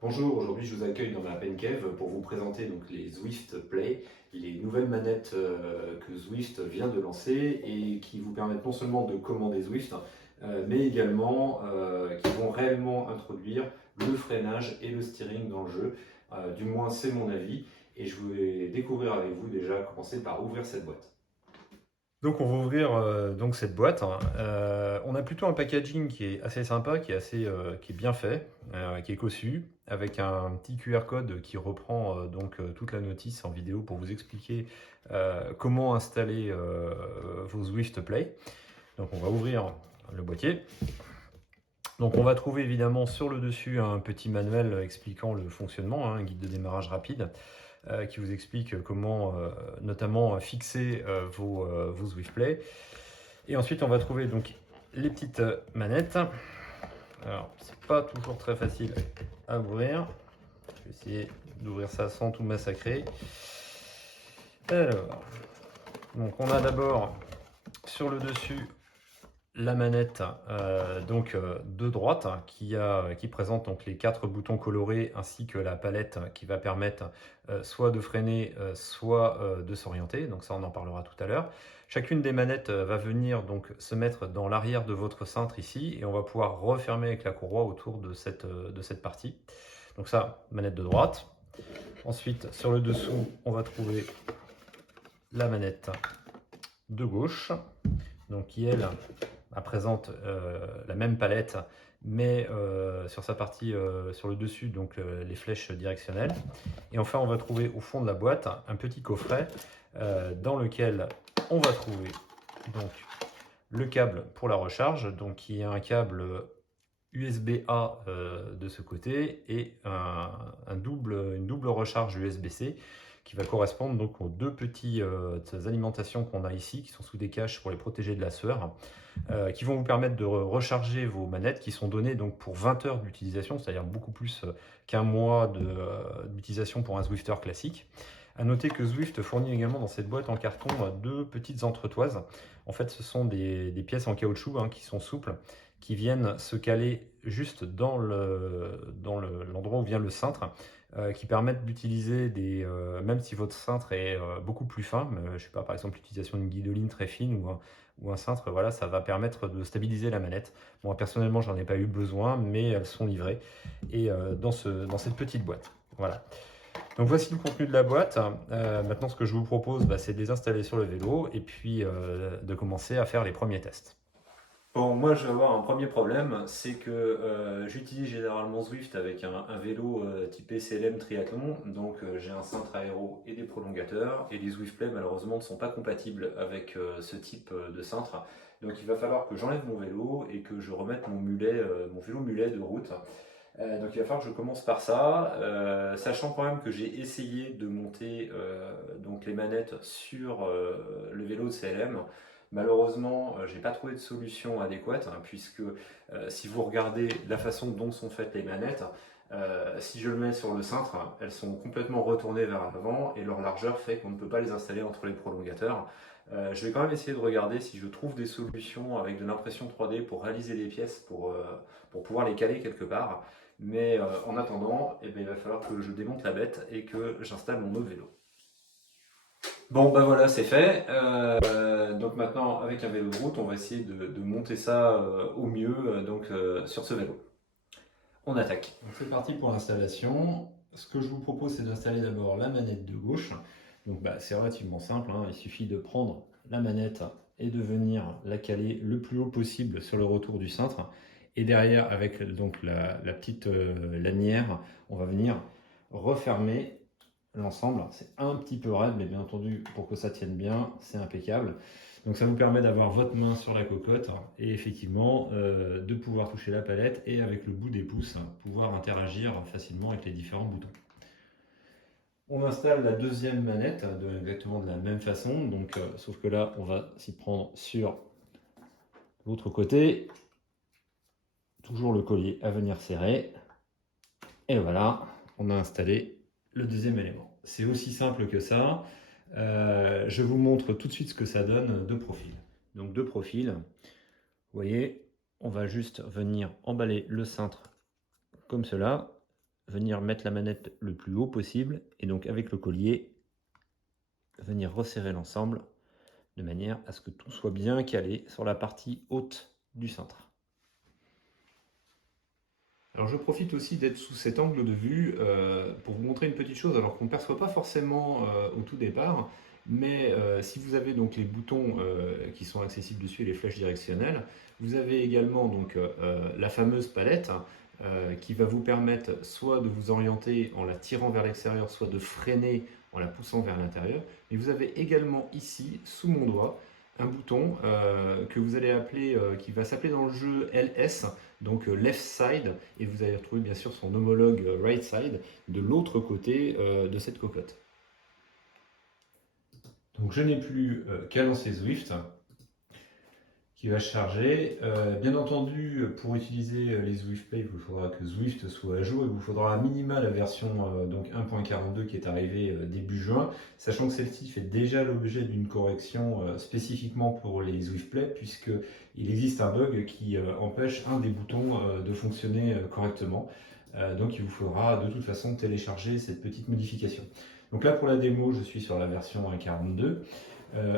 Bonjour, aujourd'hui je vous accueille dans ma pen cave pour vous présenter donc les Zwift Play, les nouvelles manettes que Zwift vient de lancer et qui vous permettent non seulement de commander Zwift, mais également qui vont réellement introduire le freinage et le steering dans le jeu. Du moins c'est mon avis et je voulais découvrir avec vous déjà, commencer par ouvrir cette boîte. Donc on va ouvrir donc cette boîte. On a plutôt un packaging qui est assez sympa, qui est bien fait, qui est cossu, avec un petit QR code qui reprend toute la notice en vidéo pour vous expliquer comment installer vos Zwift Play. Donc on va ouvrir le boîtier. Donc on va trouver évidemment sur le dessus un petit manuel expliquant le fonctionnement, un guide de démarrage rapide qui vous explique comment notamment fixer vos Zwift Play. Et ensuite, on va trouver donc les petites manettes. Alors, c'est pas toujours très facile à ouvrir. Je vais essayer d'ouvrir ça sans tout massacrer. Alors, donc on a d'abord sur le dessus la manette de droite qui présente donc les 4 boutons colorés ainsi que la palette qui va permettre soit de freiner, soit de s'orienter. Donc ça, on en parlera tout à l'heure. Chacune des manettes va venir donc se mettre dans l'arrière de votre cintre ici et on va pouvoir refermer avec la courroie autour de cette partie. Donc ça, manette de droite. Ensuite, sur le dessous, on va trouver la manette de gauche, donc qui elle présente la même palette, mais sur sa partie sur le dessus, donc les flèches directionnelles. Et enfin, on va trouver au fond de la boîte un petit coffret dans lequel on va trouver donc le câble pour la recharge, donc qui est un câble USB-A de ce côté et une double recharge USB-C qui va correspondre donc aux deux petites alimentations qu'on a ici, qui sont sous des caches pour les protéger de la sueur, qui vont vous permettre de recharger vos manettes qui sont données donc pour 20 heures d'utilisation, c'est-à-dire beaucoup plus qu'un mois d'utilisation pour un Zwifter classique. A noter que Zwift fournit également dans cette boîte en carton deux petites entretoises. En fait, ce sont des pièces en caoutchouc qui sont souples, qui viennent se caler juste dans l'endroit où vient le cintre, qui permettent d'utiliser même si votre cintre est beaucoup plus fin, je ne sais pas, par exemple l'utilisation d'une guidoline très fine ou un cintre, voilà, ça va permettre de stabiliser la manette. Moi personnellement, j'en ai pas eu besoin, mais elles sont livrées et dans cette petite boîte. Voilà. Donc voici le contenu de la boîte. Maintenant, ce que je vous propose, c'est de les installer sur le vélo et puis de commencer à faire les premiers tests. Bon, moi je vais avoir un premier problème, c'est que j'utilise généralement Zwift avec un vélo typé CLM Triathlon, donc j'ai un cintre aéro et des prolongateurs, et les Zwift Play malheureusement ne sont pas compatibles avec ce type de cintre, donc il va falloir que j'enlève mon vélo et que je remette mon vélo mulet de route. Donc il va falloir que je commence par ça, sachant quand même que j'ai essayé de monter donc les manettes sur le vélo de CLM. Malheureusement, j'ai pas trouvé de solution adéquate, puisque si vous regardez la façon dont sont faites les manettes, si je le mets sur le cintre, elles sont complètement retournées vers l'avant et leur largeur fait qu'on ne peut pas les installer entre les prolongateurs. Je vais quand même essayer de regarder si je trouve des solutions avec de l'impression 3D pour réaliser des pièces pour pouvoir les caler quelque part. Mais en attendant, eh bien, il va falloir que je démonte la bête et que j'installe mon autre vélo. Bon, bah voilà, c'est fait. Donc maintenant, avec un vélo de route, on va essayer de monter ça au mieux sur ce vélo. On attaque. Donc c'est parti pour l'installation. Ce que je vous propose, c'est d'installer d'abord la manette de gauche. Donc c'est relativement simple, il suffit de prendre la manette et de venir la caler le plus haut possible sur le retour du cintre. Et derrière, avec donc la petite lanière, on va venir refermer l'ensemble. C'est un petit peu raide, mais bien entendu, pour que ça tienne bien, c'est impeccable. Donc ça vous permet d'avoir votre main sur la cocotte et effectivement de pouvoir toucher la palette et avec le bout des pouces, pouvoir interagir facilement avec les différents boutons. On installe la deuxième manette exactement de la même façon, donc, sauf que là, on va s'y prendre sur l'autre côté. Toujours le collier à venir serrer. Et voilà, on a installé le deuxième élément. C'est aussi simple que ça. Je vous montre tout de suite ce que ça donne de profil. Donc de profil, vous voyez, on va juste venir emballer le cintre comme cela. venir mettre la manette le plus haut possible et donc avec le collier, venir resserrer l'ensemble de manière à ce que tout soit bien calé sur la partie haute du cintre. Alors je profite aussi d'être sous cet angle de vue pour vous montrer une petite chose, alors qu'on ne perçoit pas forcément au tout départ, mais si vous avez donc les boutons qui sont accessibles dessus et les flèches directionnelles, vous avez également donc la fameuse palette qui va vous permettre soit de vous orienter en la tirant vers l'extérieur, soit de freiner en la poussant vers l'intérieur. Et vous avez également ici, sous mon doigt, un bouton que vous allez appeler, qui va s'appeler dans le jeu LS, donc left side, et vous allez retrouver bien sûr son homologue right side de l'autre côté de cette cocotte. Donc je n'ai plus qu'à lancer Zwift qui va charger. Bien entendu, pour utiliser les Zwift Play, il vous faudra que Zwift soit à jour. Il vous faudra à minima la version donc 1.42 qui est arrivée début juin, sachant que celle-ci fait déjà l'objet d'une correction spécifiquement pour les Zwift Play, puisqu'il existe un bug qui empêche un des boutons de fonctionner correctement. Donc il vous faudra de toute façon télécharger cette petite modification. Donc là pour la démo, je suis sur la version 1.42.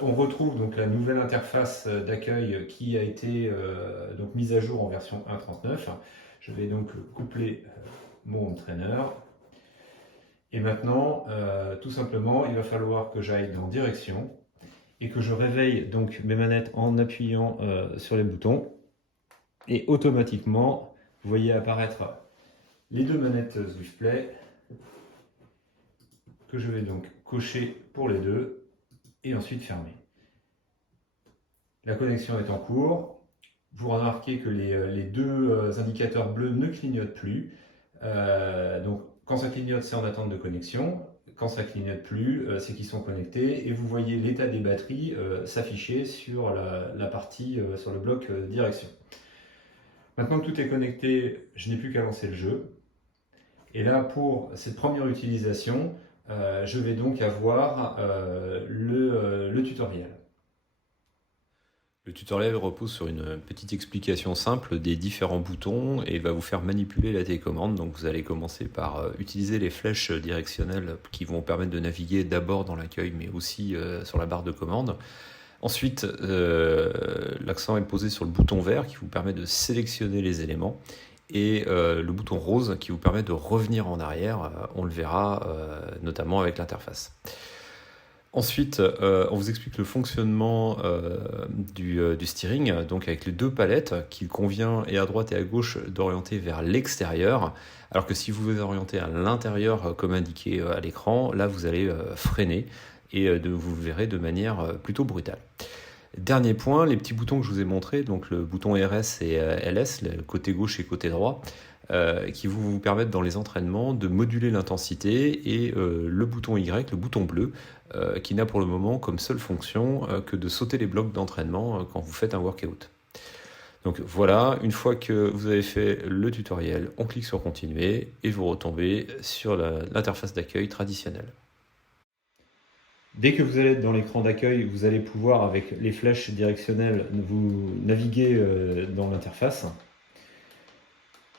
On retrouve donc la nouvelle interface d'accueil qui a été donc mise à jour en version 1.39. Je vais donc coupler mon entraîneur. Et maintenant, tout simplement, il va falloir que j'aille dans direction et que je réveille donc mes manettes en appuyant sur les boutons. Et automatiquement, vous voyez apparaître les deux manettes Zwift Play que je vais donc cocher pour les deux et ensuite fermer. La connexion est en cours. Vous remarquez que les deux indicateurs bleus ne clignotent plus. Donc quand ça clignote, c'est en attente de connexion. Quand ça clignote plus, c'est qu'ils sont connectés. Et vous voyez l'état des batteries s'afficher sur la partie, sur le bloc direction. Maintenant que tout est connecté, je n'ai plus qu'à lancer le jeu. Et là, pour cette première utilisation, je vais donc avoir le tutoriel. Le tutoriel repose sur une petite explication simple des différents boutons et va vous faire manipuler la télécommande. Donc vous allez commencer par utiliser les flèches directionnelles qui vont permettre de naviguer d'abord dans l'accueil mais aussi sur la barre de commande. Ensuite, l'accent est posé sur le bouton vert qui vous permet de sélectionner les éléments et le bouton rose qui vous permet de revenir en arrière. On le verra notamment avec l'interface. Ensuite, on vous explique le fonctionnement du steering, donc avec les deux palettes qu'il convient et à droite et à gauche d'orienter vers l'extérieur, alors que si vous vous orientez à l'intérieur comme indiqué à l'écran, là vous allez freiner et vous verrez de manière plutôt brutale. Dernier point, les petits boutons que je vous ai montrés, donc le bouton RS et LS, le côté gauche et côté droit, qui vous permettent dans les entraînements de moduler l'intensité, et le bouton Y, le bouton bleu, qui n'a pour le moment comme seule fonction que de sauter les blocs d'entraînement quand vous faites un workout. Donc voilà, une fois que vous avez fait le tutoriel, on clique sur continuer et vous retombez sur l'interface d'accueil traditionnelle. Dès que vous allez être dans l'écran d'accueil, vous allez pouvoir, avec les flèches directionnelles, vous naviguer dans l'interface.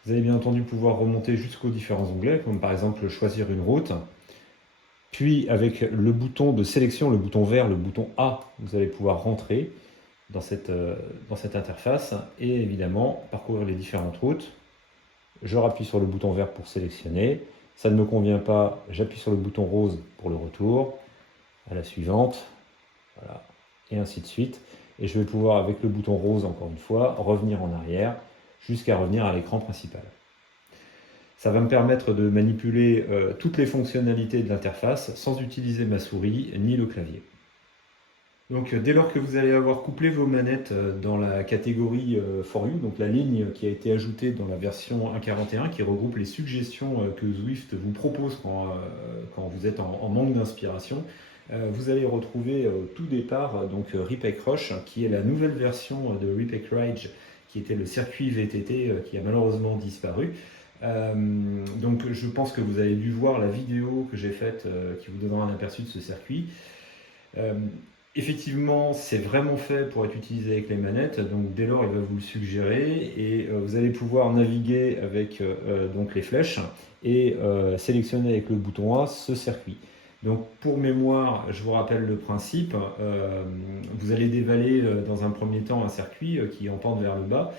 Vous allez bien entendu pouvoir remonter jusqu'aux différents onglets, comme par exemple choisir une route. Puis avec le bouton de sélection, le bouton vert, le bouton A, vous allez pouvoir rentrer dans cette interface et évidemment parcourir les différentes routes. Je rappuie sur le bouton vert pour sélectionner. Ça ne me convient pas, j'appuie sur le bouton rose pour le retour. À la suivante, voilà, et ainsi de suite. Et je vais pouvoir, avec le bouton rose, encore une fois, revenir en arrière jusqu'à revenir à l'écran principal. Ça va me permettre de manipuler toutes les fonctionnalités de l'interface sans utiliser ma souris ni le clavier. Donc dès lors que vous allez avoir couplé vos manettes dans la catégorie For You, donc la ligne qui a été ajoutée dans la version 1.41 qui regroupe les suggestions que Zwift vous propose quand vous êtes en manque d'inspiration, vous allez retrouver au tout départ donc Ripek Rush, qui est la nouvelle version de Ripek Ridge, qui était le circuit VTT qui a malheureusement disparu. Donc je pense que vous avez dû voir la vidéo que j'ai faite qui vous donnera un aperçu de ce circuit. Effectivement, c'est vraiment fait pour être utilisé avec les manettes, donc dès lors il va vous le suggérer et vous allez pouvoir naviguer avec donc les flèches et sélectionner avec le bouton A ce circuit. Donc pour mémoire, je vous rappelle le principe, vous allez dévaler dans un premier temps un circuit qui en pente vers le bas.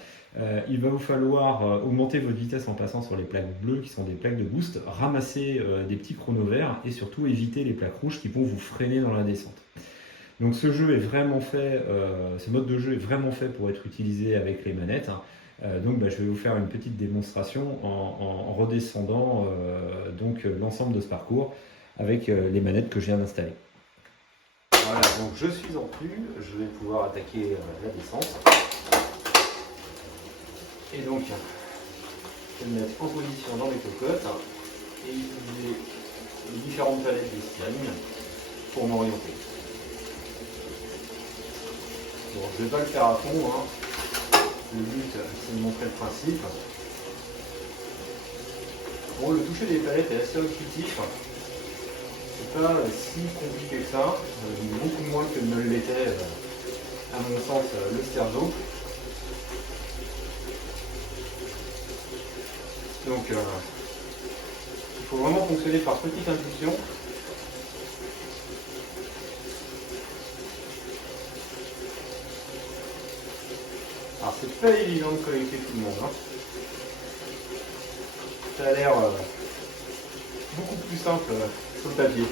Il va vous falloir augmenter votre vitesse en passant sur les plaques bleues qui sont des plaques de boost, ramasser des petits chronos verts et surtout éviter les plaques rouges qui vont vous freiner dans la descente. Donc ce jeu est vraiment fait, ce mode de jeu est vraiment fait pour être utilisé avec les manettes. Donc je vais vous faire une petite démonstration en redescendant donc l'ensemble de ce parcours avec les manettes que je viens d'installer. Voilà, donc je suis en plus, je vais pouvoir attaquer la descente. Et donc je vais me mettre en position dans mes cocottes et utiliser les différentes palettes de styrène pour m'orienter. Bon, je ne vais pas le faire à fond, hein. Le but c'est de montrer le principe. Bon, le toucher des palettes est assez intuitif, c'est pas si compliqué que ça, beaucoup moins que ne l'était à mon sens le Sterzo. Donc il faut vraiment fonctionner par petite impulsion. Alors c'est pas évident de connecter tout le monde, hein. Ça a l'air beaucoup plus simple sur le papier.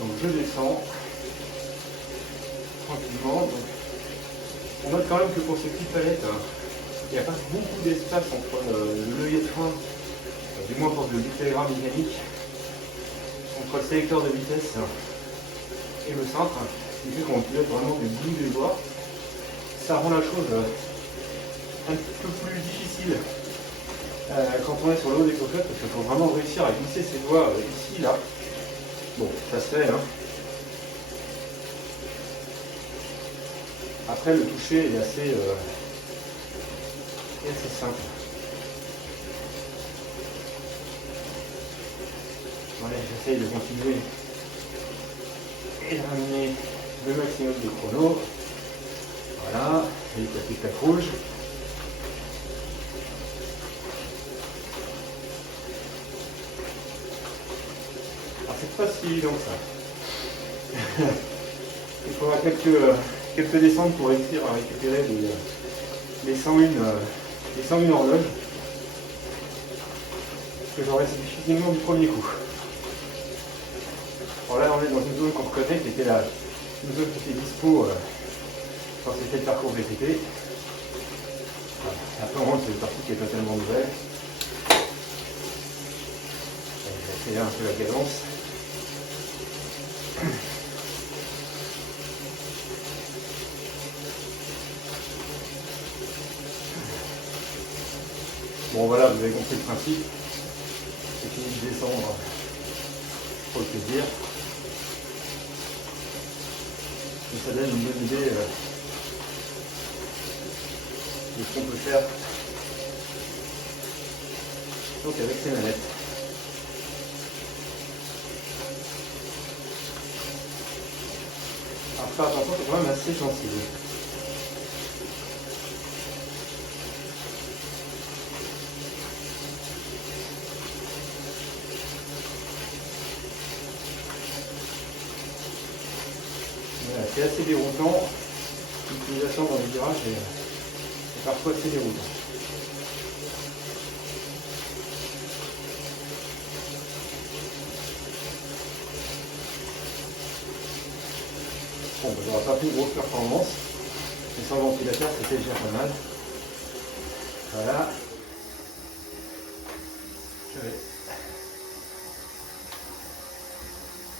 Donc je descends tranquillement. Donc, on note quand même que pour ces petites palettes, il n'y a pas beaucoup d'espace entre l'œillet de frein, du moins pour le télégramme mécanique, entre le sélecteur de vitesse et le cintre, ce qui fait qu'on pilote vraiment du bout des doigts. Ça rend la chose un peu plus difficile quand on est sur le haut des cocottes, parce qu'il faut vraiment réussir à glisser ses doigts ici, là. Bon, ça se fait, hein. Après, le toucher est assez simple. Voilà, j'essaye de continuer et de ramener le maximum de chrono. Voilà, et la petite plaque rouge. Alors c'est pas si évident que ça. Il faudra quelques descentes pour réussir à récupérer les 101 horloges que j'aurai difficilement du premier coup. Alors là on est dans une zone qu'on reconnaît qui était une zone qui était dispo quand c'était le parcours VTT. Après on rentre sur une partie qui est totalement nouvelle. Je vais accélérer un peu la cadence. Bon voilà, vous avez compris le principe. J'ai fini de descendre pour le plaisir. Et ça donne une bonne idée de ce qu'on peut faire donc avec ces manettes. Alors faire attention, c'est quand même assez sensible. Voilà, c'est assez déroutant. L'utilisation dans les virages est parfois assez déroutant. Bon, j'aurai pas plus de grosse performance, mais sans ventilateur c'était déjà pas mal. Voilà.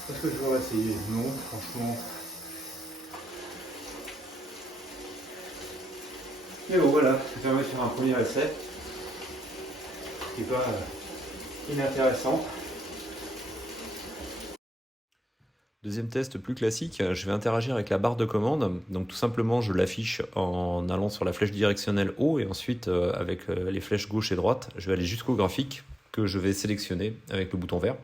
Est-ce que je vais essayer? Non, franchement. Mais bon voilà, ça permet de faire un premier essai qui n'est pas inintéressant. Deuxième test plus classique, je vais interagir avec la barre de commande. Donc tout simplement, je l'affiche en allant sur la flèche directionnelle haut et ensuite avec les flèches gauche et droite, je vais aller jusqu'au graphique que je vais sélectionner avec le bouton vert.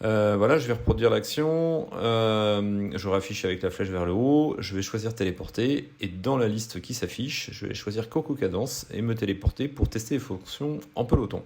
Voilà, je vais reproduire l'action, je réaffiche avec la flèche vers le haut, je vais choisir téléporter et dans la liste qui s'affiche, je vais choisir Coco Cadence et me téléporter pour tester les fonctions en peloton.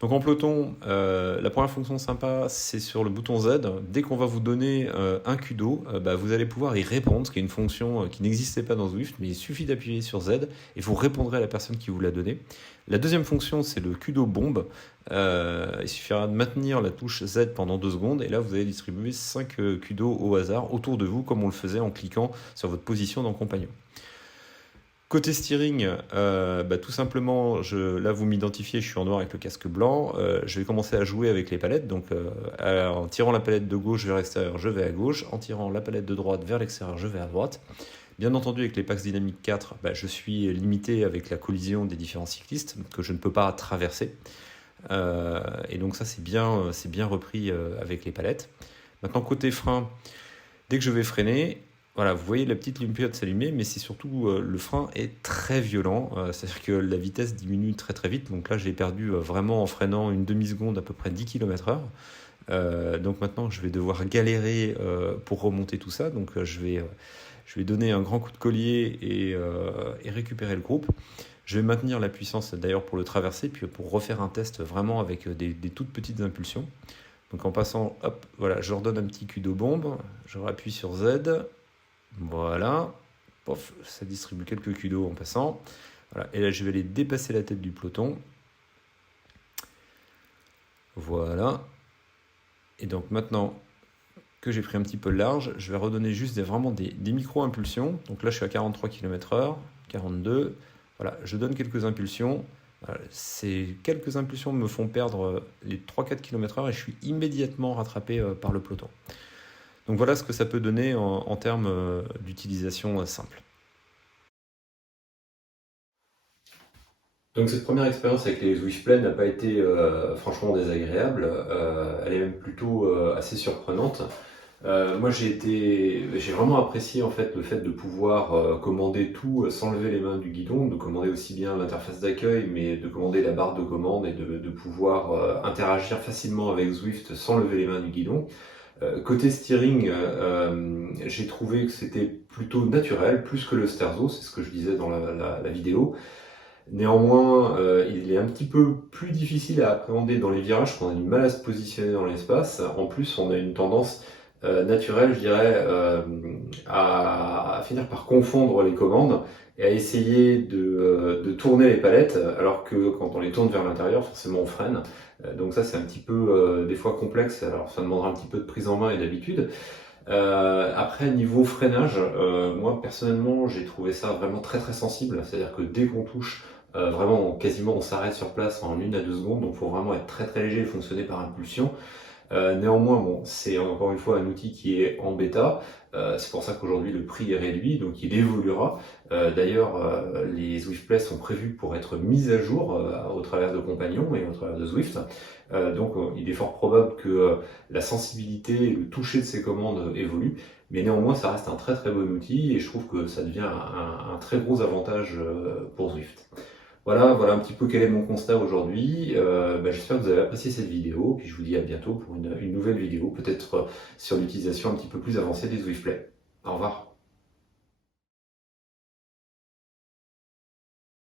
Donc en peloton, la première fonction sympa, c'est sur le bouton Z. Dès qu'on va vous donner un kudo, vous allez pouvoir y répondre, ce qui est une fonction qui n'existait pas dans Zwift, mais il suffit d'appuyer sur Z et vous répondrez à la personne qui vous l'a donné. La deuxième fonction, c'est le kudo bombe. Il suffira de maintenir la touche Z pendant 2 secondes et là, vous allez distribuer 5 kudos au hasard autour de vous, comme on le faisait en cliquant sur votre position dans Compagnon. Côté steering, tout simplement, là vous m'identifiez, je suis en noir avec le casque blanc. Je vais commencer à jouer avec les palettes. Donc, en tirant la palette de gauche vers l'extérieur, je vais à gauche. En tirant la palette de droite vers l'extérieur, je vais à droite. Bien entendu, avec les Pax Dynamic 4, je suis limité avec la collision des différents cyclistes que je ne peux pas traverser. Et donc ça, c'est bien repris avec les palettes. Maintenant, côté frein, dès que je vais freiner, voilà, vous voyez la petite lumière s'allumer, mais c'est surtout le frein est très violent, c'est-à-dire que la vitesse diminue très très vite. Donc là, j'ai perdu vraiment en freinant une demi-seconde, à peu près 10 km/h. Donc maintenant, je vais devoir galérer pour remonter tout ça. Donc je vais donner un grand coup de collier et récupérer le groupe. Je vais maintenir la puissance d'ailleurs pour le traverser, puis pour refaire un test vraiment avec des toutes petites impulsions. Donc en passant, hop, voilà, je redonne un petit kudo bombe, je rappuie sur Z. Voilà, pof, ça distribue quelques kudos en passant. Voilà. Et là, je vais aller dépasser la tête du peloton. Voilà. Et donc maintenant que j'ai pris un petit peu large, je vais redonner juste vraiment des micro-impulsions. Donc là, je suis à 43 km/h, 42. Voilà, je donne quelques impulsions. Voilà, ces quelques impulsions me font perdre les 3-4 km/h et je suis immédiatement rattrapé par le peloton. Donc voilà ce que ça peut donner en termes d'utilisation simple. Donc cette première expérience avec les Zwift Play n'a pas été franchement désagréable, elle est même plutôt assez surprenante. Moi j'ai vraiment apprécié en fait le fait de pouvoir commander tout sans lever les mains du guidon, de commander aussi bien l'interface d'accueil, mais de commander la barre de commande et de pouvoir interagir facilement avec Zwift sans lever les mains du guidon. Côté steering, j'ai trouvé que c'était plutôt naturel, plus que le sterzo, c'est ce que je disais dans la vidéo. Néanmoins, il est un petit peu plus difficile à appréhender dans les virages, qu'on a du mal à se positionner dans l'espace. En plus, on a une tendance naturelle, je dirais, à finir par confondre les commandes et à essayer de tourner les palettes, alors que quand on les tourne vers l'intérieur, forcément on freine. Donc ça, c'est un petit peu des fois complexe, alors ça demandera un petit peu de prise en main et d'habitude. Après, niveau freinage, moi personnellement, j'ai trouvé ça vraiment très très sensible, c'est-à-dire que dès qu'on touche, vraiment quasiment on s'arrête sur place en 1 à 2 secondes, donc il faut vraiment être très très léger et fonctionner par impulsion. Néanmoins, bon, c'est encore une fois un outil qui est en bêta, c'est pour ça qu'aujourd'hui le prix est réduit, donc il évoluera. D'ailleurs, les Zwift Play sont prévus pour être mis à jour au travers de Compagnon et au travers de Zwift. Donc il est fort probable que la sensibilité et le toucher de ces commandes évoluent, mais néanmoins ça reste un très très bon outil et je trouve que ça devient un très gros avantage pour Zwift. Voilà un petit peu quel est mon constat aujourd'hui. J'espère que vous avez apprécié cette vidéo, puis je vous dis à bientôt pour une nouvelle vidéo, peut-être sur l'utilisation un petit peu plus avancée des Zwift Play. Au revoir.